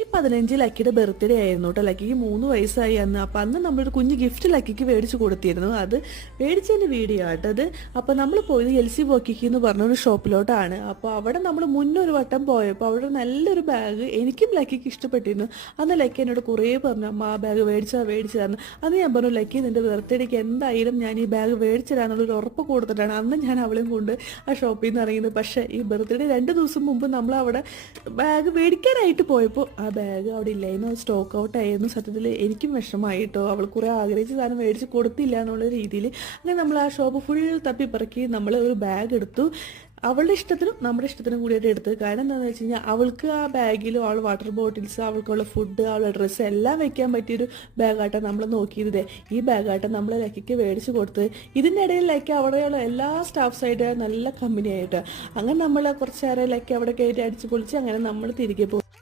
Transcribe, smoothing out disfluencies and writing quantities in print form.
ഈ 15 ലക്കിയുടെ ബർത്ത്ഡേ ആയിരുന്നു കേട്ടോ. ലക്കിക്ക് 3 വയസ്സായി അന്ന്. അപ്പം അന്ന് നമ്മളൊരു കുഞ്ഞ് ഗിഫ്റ്റ് ലക്കിക്ക് മേടിച്ച് കൊടുത്തിരുന്നു. അത് മേടിച്ചതിൻ്റെ വീഡിയോ ആട്ടോ അത്. അപ്പോൾ നമ്മൾ പോയത് എൽസി വോക്കിക്ക് എന്ന് പറഞ്ഞൊരു ഷോപ്പിലോട്ടാണ്. അപ്പോൾ അവിടെ നമ്മൾ മുന്നൊരു വട്ടം പോയപ്പോൾ അവിടെ നല്ലൊരു ബാഗ് എനിക്കും ലക്കിക്ക് ഇഷ്ടപ്പെട്ടിരുന്നു. അന്ന് ലക്കി എന്നോട് കുറേ പറഞ്ഞു, അമ്മ ആ ബാഗ് മേടിച്ചതാന്ന്. അന്ന് ഞാൻ പറഞ്ഞു, ലക്കി നിൻ്റെ ബർത്ത്ഡേക്ക് എന്തായാലും ഞാൻ ഈ ബാഗ് മേടിച്ചിടാന്നുള്ളൊരു ഉറപ്പ് കൊടുത്തിട്ടാണ് അന്ന് ഞാൻ അവളെയും കൊണ്ട് ആ ഷോപ്പിൽ നിന്ന് ഇറങ്ങിയത്. പക്ഷേ ഈ ബർത്ത്ഡേ 2 ദിവസം മുമ്പ് നമ്മളവിടെ ബാഗ് മേടിക്കാനായിട്ട് പോയപ്പോൾ ആ ബാഗ് അവിടെ ഇല്ലായിരുന്നു. സ്റ്റോക്ക് ഔട്ട് ആയിരുന്നു. സത്യത്തിൽ എനിക്കും വിഷമമായിട്ടോ. അവൾ കുറേ ആഗ്രഹിച്ച സാധനം മേടിച്ച് കൊടുത്തില്ല എന്നുള്ള രീതിയിൽ. അങ്ങനെ നമ്മൾ ആ ഷോപ്പ് ഫുൾ തപ്പിപ്പറക്കി നമ്മൾ ഒരു ബാഗ് എടുത്തു. അവളുടെ ഇഷ്ടത്തിനും നമ്മുടെ ഇഷ്ടത്തിനും കൂടിയിട്ട് എടുത്ത്. കാരണം എന്താണെന്ന് വെച്ച് കഴിഞ്ഞാൽ അവൾക്ക് ആ ബാഗിലും അവൾ വാട്ടർ ബോട്ടിൽസ്, അവൾക്കുള്ള ഫുഡ്, അവളുടെ ഡ്രസ്സ് എല്ലാം വെക്കാൻ പറ്റിയൊരു ബാഗാട്ടം നമ്മൾ നോക്കിയത്. ഈ ബാഗാട്ടം നമ്മൾ ലക്കിക്ക് മേടിച്ച് കൊടുത്ത്. ഇതിൻ്റെ ഇടയിൽ ലക്കി അവിടെയുള്ള എല്ലാ സ്റ്റാഫ്സായിട്ട് നല്ല കമ്പനി ആയിട്ട് അങ്ങനെ നമ്മൾ കുറച്ച് നേരം ലക്കി അവിടെ കയറ്റി അടിച്ച് പൊളിച്ച് അങ്ങനെ നമ്മൾ തിരികെ പോകും.